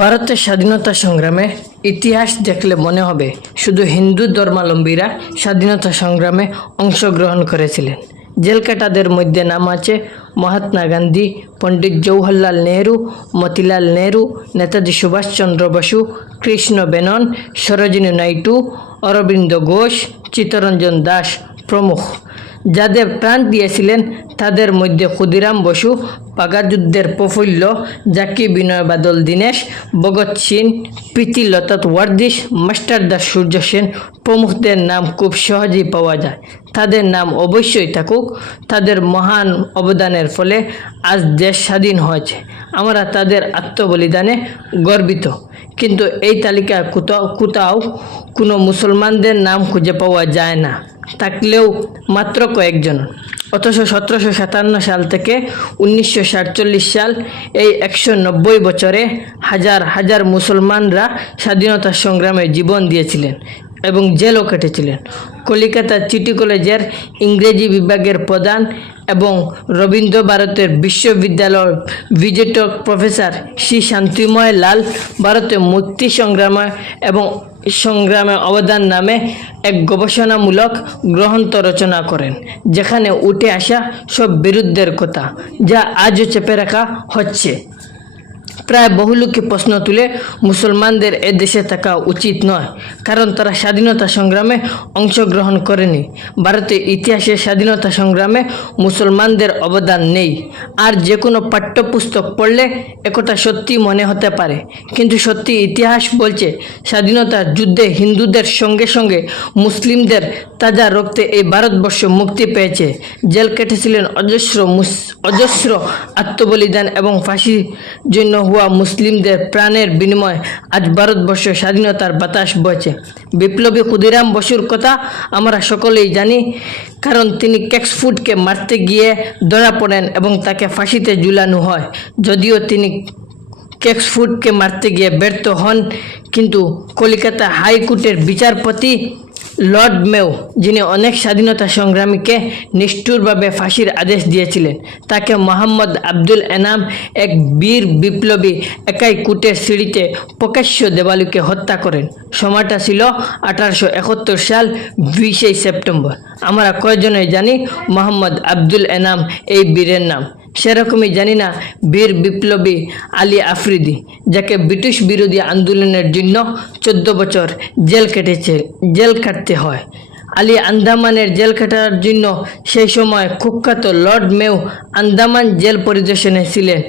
ভারতের স্বাধীনতা সংগ্রামে ইতিহাস দেখলে মনে হবে শুধু হিন্দু ধর্মাবলম্বীরা স্বাধীনতা সংগ্রামে অংশগ্রহণ করেছিলেন। জেলকাটাদের মধ্যে নাম আছে মহাত্মা গান্ধী, পণ্ডিত জওহরলাল নেহরু, মতিলাল নেহরু, নেতাজি সুভাষচন্দ্র বসু, কৃষ্ণ মেনন, সরোজিনী নাইডু, অরবিন্দ ঘোষ, চিত্তরঞ্জন দাস প্রমুখ। যাদের প্রাণ দিয়েছিলেন তাদের মধ্যে ক্ষুদিরাম বসু, পাগাযুদ্ধের প্রফুল্ল, জাকি বিনয় বাদল দীনেশ, ভগৎ সিং, প্রীতিলতা ওয়ার্দিশ, মাস্টারদাস সূর্য সেন প্রমুখদের নাম খুব সহজেই পাওয়া যায়। তাদের নাম অবশ্যই থাকুক। তাদের মহান অবদানের ফলে আজ দেশ স্বাধীন হয়েছে। আমরা তাদের আত্মবলিদানে গর্বিত। কিন্তু এই তালিকায় কোথাও কোনো মুসলমানদের নাম খুঁজে পাওয়া যায় না, থাকলেও মাত্র কয়েকজন। অথচ 1757 সাল থেকে 1947 সাল এই 190 বছরে হাজার হাজার মুসলমানরা স্বাধীনতা সংগ্রামে জীবন দিয়েছিলেন এবং জেলও কেটেছিলেন। কলিকাতা সিটি কলেজের ইংরেজি বিভাগের প্রধান এবং রবীন্দ্র ভারতের বিশ্ববিদ্যালয়ের ভিজিটর প্রফেসর শ্রী শান্তিময় লাল ভারতের মুক্তি সংগ্রামে অবদান নামে এক গবেষণামূলক গ্রন্থ রচনা করেন, যেখানে উঠে আসা সব বিরুদ্ধের কথা যা আজও চেপে রাখা হচ্ছে। প্রায় বহু লোকে প্রশ্ন তুলে মুসলমানদের এ দেশে থাকা উচিত নয়, কারণ তারা স্বাধীনতা সংগ্রামে অংশগ্রহণ করেনি। ভারতের ইতিহাসে স্বাধীনতা সংগ্রামে মুসলমানদের অবদান নেই। আর যে কোনো পাঠ্যপুস্তক পড়লে একথা সত্যি মনে হতে পারে, কিন্তু সত্যি ইতিহাস বলছে স্বাধীনতার যুদ্ধে হিন্দুদের সঙ্গে সঙ্গে মুসলিমদের তাজা রক্তে এই ভারতবর্ষ মুক্তি পেয়েছে। জেল কেটেছিলেন অজস্র আত্মবলিদান এবং ফাঁসির জন্য হওয়া মুসলিমদের প্রাণের বিনিময়ে আজ ভারতবর্ষ স্বাধীনতার বাতাস বইছে। বিপ্লবী ক্ষুদিরাম বসুর কথা আমরা সকলেই জানি, কারণ তিনি ক্যাক্সফুটকে মারতে গিয়ে ধরা পড়েন এবং তাকে ফাঁসিতে ঝুলানো হয়। যদিও তিনি ক্যাক্সফুটকে মারতে গিয়ে ব্যর্থ হন, কিন্তু কলিকাতা হাইকোর্টের বিচারপতি লর্ড মেও, যিনি অনেক স্বাধীনতা সংগ্রামীকে নিষ্ঠুরভাবে ফাঁসির আদেশ দিয়েছিলেন, তাকে মোহাম্মদ আব্দুল এনাম, এক বীর বিপ্লবী, একাই কোর্টের সিঁড়িতে প্রকাশ্য দেবালুকে হত্যা করেন। সময়টা ছিল 1871 সাল 20 সেপ্টেম্বর। আমরা কয়জনই জানি মোহাম্মদ আব্দুল এনাম এই বীরের নাম, সেরকমই জানি না বীর বিপ্লবী আলী আফ্রিদি, যাকে ব্রিটিশ বিরোধী আন্দোলনের জন্য 14 বছর জেল কাটতে হয়। আলী আন্দামানের জেল কাটার জন্য সেই সময় কুখ্যাত লর্ড মেও আন্দামান জেল পরিদর্শনে ছিলেন।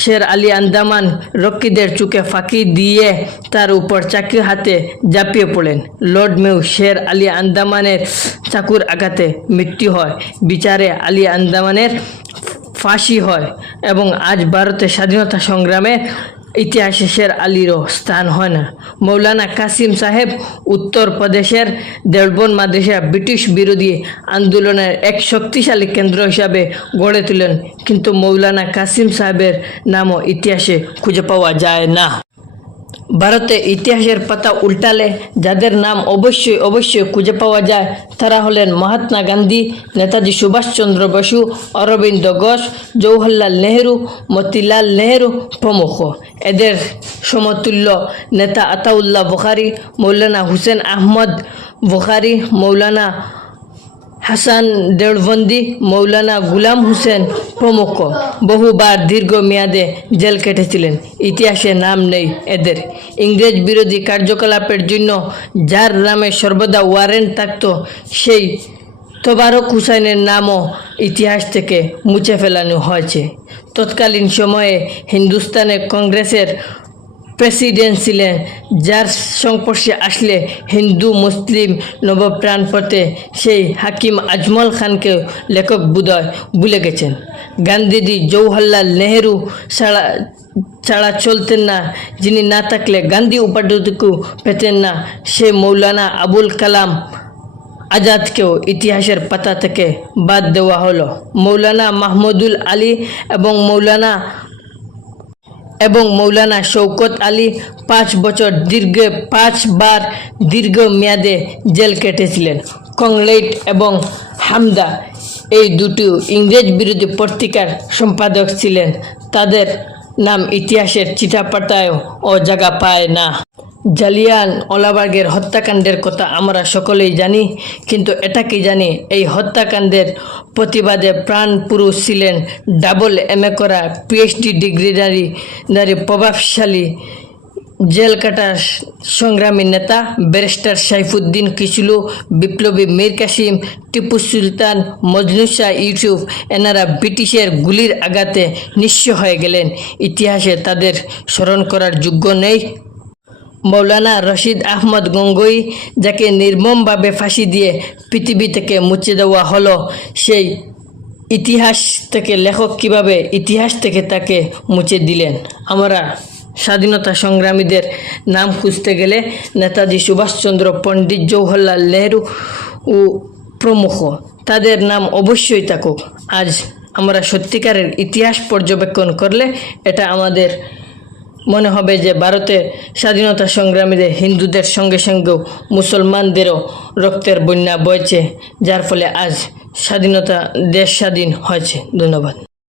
শের আলী আন্দামান রক্ষীদের চোখে ফাঁকি দিয়ে তার উপর চাকু হাতে ঝাঁপিয়ে পড়েন। লর্ড মেও শের আলী আন্দামানের চাকুর আঘাতে মৃত্যু হয়। বিচারে আলী আন্দামানের ফাঁসি হয় এবং আজ ভারতের স্বাধীনতা সংগ্রামের ইতিহাসে শের আলীরও স্থান হয় না। মৌলানা কাসিম সাহেব উত্তর প্রদেশের দেওবন্দ মাদ্রাসা ব্রিটিশ বিরোধী আন্দোলনের এক শক্তিশালী কেন্দ্র হিসাবে গড়ে তোলেন, কিন্তু মৌলানা কাসিম সাহেবের নামও ইতিহাসে খুঁজে পাওয়া যায় না। ভারতের ইতিহাসের পাতা উল্টালে যাদের নাম অবশ্যই খুঁজে পাওয়া যায় তারা হলেন মহাত্মা গান্ধী, নেতাজি সুভাষচন্দ্র বসু, অরবিন্দ ঘোষ, জওহরলাল নেহরু, মতিলাল নেহরু প্রমুখ। এদের সমতুল্য নেতা আতাউল্লাহ বুখারী, মৌলানা হুসেন আহমদ বুখারী, মৌলানা হাসান দেওবন্দি, মৌলানা গুলাম হোসেন প্রমুখ বহুবার দীর্ঘমেয়াদে জেল কেটেছিলেন। ইতিহাসে নাম নেই এদের। ইংরেজ বিরোধী কার্যকলাপের জন্য যার নামে সর্বদা ওয়ারেন্ট থাকত, সেই তোবারক হুসাইনের নামও ইতিহাস থেকে মুছে ফেলানো হয়েছে। তৎকালীন সময়ে হিন্দুস্তানে কংগ্রেসের প্রেসিডেন্ট ছিলেন, যার সংস্পর্শে আসলে হিন্দু মুসলিম নবপ্রাণ পথে সেই হাকিম আজমল খানকে লেখক বোধহয় ভুলে গেছেন। গান্ধীজি জওহরলাল নেহরু ছাড়া চলতেন না, যিনি না থাকলে গান্ধী উপাধিটুকু পেতেন না, সে মৌলানা আবুল কালাম আজাদকেও ইতিহাসের পাতা থেকে বাদ দেওয়া হলো। মৌলানা মাহমুদুল আলী এবং মৌলানা শওকত আলী 5 বার দীর্ঘমেয়াদে জেল কেটেছিলেন। কংগ্রেস এবং হামদা এই দুটি ইংরেজ বিরোধী পত্রিকার সম্পাদক ছিলেন। তাদের নাম ইতিহাসের চিঠাপাতায়ও জায়গা পায় না। জালিয়ান ওয়ালাবাগের হত্যাকাণ্ডের কথা আমরা সকলেই জানি, কিন্তু এটা কি জানি এই হত্যাকাণ্ডের প্রতিবাদে প্রাণ পুরুষ ছিলেন ডাবল এমএ করা পিএইচডি ডিগ্রিধারী প্রভাবশালী জেল কাটা সংগ্রামী নেতা ব্যারিস্টার সাইফুদ্দিন কিচলু, বিপ্লবী মীর কাসিম, টিপু সুলতান, মজনু শাহ ইউসুফ। এনারা ব্রিটিশের গুলির আঘাতে নিঃস্ব হয়ে গেলেন। ইতিহাসে তাদের স্মরণ করার যোগ্য নেই। মৌলানা রশিদ আহমদ গঙ্গোই, যাকে নির্মমভাবে ফাঁসি দিয়ে পৃথিবী থেকে মুছে দেওয়া হলো, সেই ইতিহাস থেকে লেখক কিভাবে ইতিহাস থেকে তাকে মুছে দিলেন? আমরা স্বাধীনতা সংগ্রামীদের নাম খুঁজতে গেলে নেতাজি সুভাষচন্দ্র, পণ্ডিত জওহরলাল নেহরু ও প্রমুখ, তাদের নাম অবশ্যই থাকুক। আজ আমরা সত্যিকারের ইতিহাস পর্যবেক্ষণ করলে এটা আমাদের মনে হবে যে ভারতে স্বাধীনতা সংগ্রামীদের হিন্দুদের সঙ্গে সঙ্গেও মুসলমানদেরও রক্তের বন্যা বইছে, যার ফলে আজ দেশ স্বাধীন হয়েছে। ধন্যবাদ।